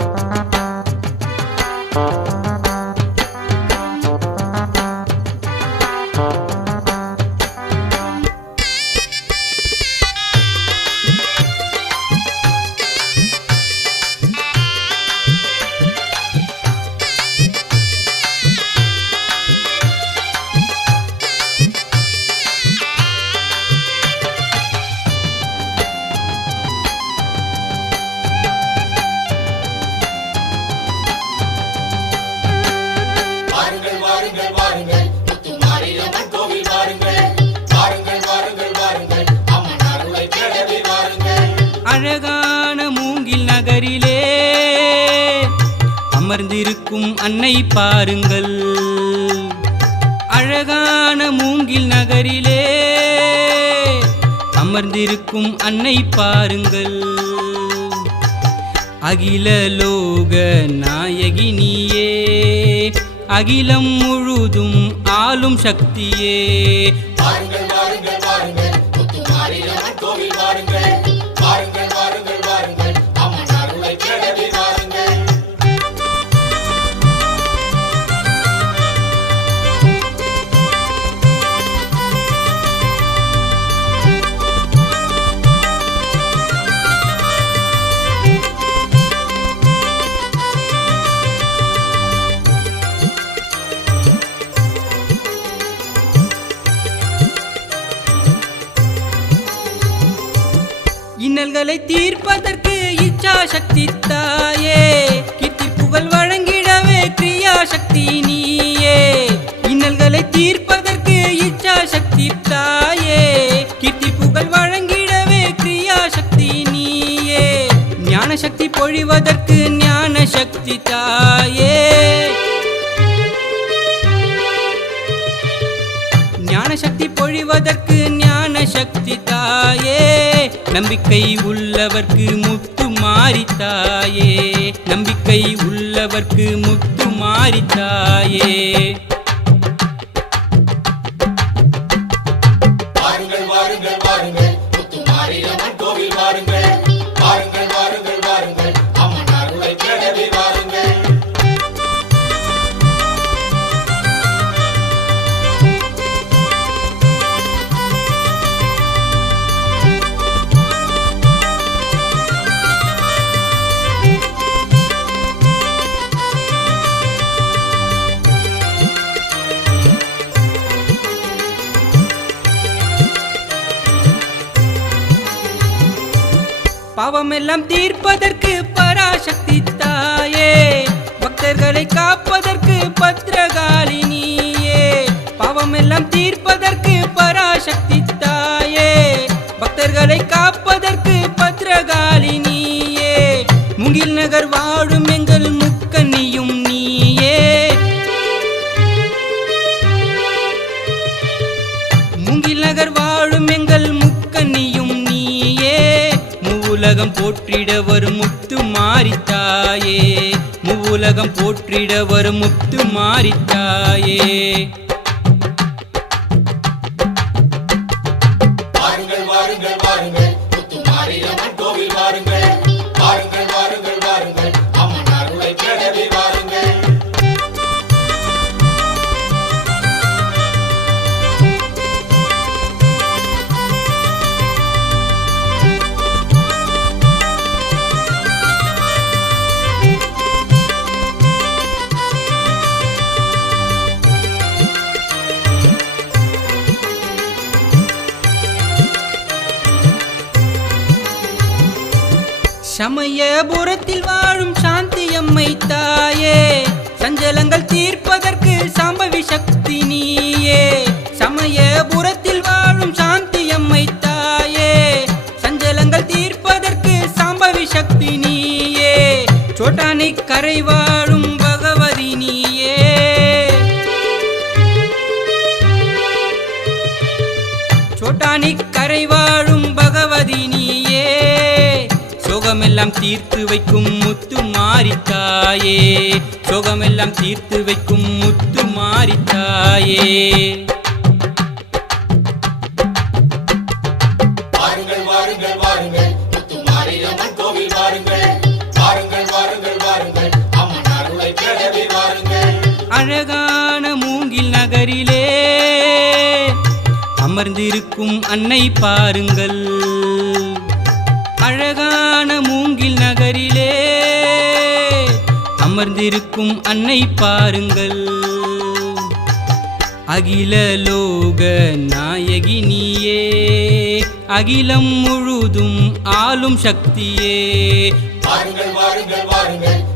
வாருங்கள் அழகான மூங்கில் நகரிலே அமர்ந்திருக்கும் அன்னை பாருங்கள். அழகான மூங்கில் நகரிலே அமர்ந்திருக்கும் அன்னை பாருங்கள். அகில லோக நாயகி அகிலம் முழுதும் ஆளும் சக்தியே இன்னல்களை தீர்ப்பதற்கு இச்சா சக்தி தாயே. கீர்த்தி புகழ் வழங்கிடவே கிரியா சக்தி நீயே. இன்னல்களை தீர்ப்பதற்கு இச்சா சக்தி தாயே. கீர்த்தி புகழ் வழங்கிடவே கிரியா சக்தி நீயே. ஞான சக்தி பொழிவதற்கு ஞான சக்தி தாயே. ஞான சக்தி பொழிவதற்கு சக்தி தாயே. நம்பிக்கை உள்ளவர்க்கு முத்து மாறித்தாயே நம்பிக்கை உள்ளவர்க்கு முத்து மாறித்தாயே வாருங்கள் பாவமெல்லாம் தீர்ப்பதற்கு பராசக்தி தாயே பக்தர்களை காப்பதற்கு பத்ரகாளினியே பாவமெல்லாம் தீர்ப்பதற்கு பராசக்தி தாயே பக்தர்களை காப்பதற்கு மூவுலகம் போற்றிட வரும் முத்து மாறித்தாயே. மூவுலகம் போற்றிட வரும் முத்து மாறித்தாயே. சமயபுரத்தில் வாழும் சாந்தி அம்மை தாயே. சஞ்சலங்கள் தீர்ப்பதற்கு சாம்பவி சக்தி நீயே. சமயபுரத்தில் வாழும் சாந்தி அம்மை தாயே. சஞ்சலங்கள் தீர்ப்பதற்கு சாம்பவி சக்தி நீயே. சோட்டானை கரை வாழும் சோகமெல்லாம் தீர்த்து வைக்கும் முத்து மாறித்தாயே. சோகமெல்லாம் தீர்த்து வைக்கும் முத்து மாறித்தாயே. அழகான மூங்கில் நகரிலே அமர்ந்திருக்கும் அன்னை பாருங்கள். அமர்ந்திருக்கும் அன்னை பாருங்கள். அகில லோக நாயகி நீயே அகிலம் முழுதும் ஆளும் சக்தியே. வாருங்கள் வாருங்கள் வாருங்கள்.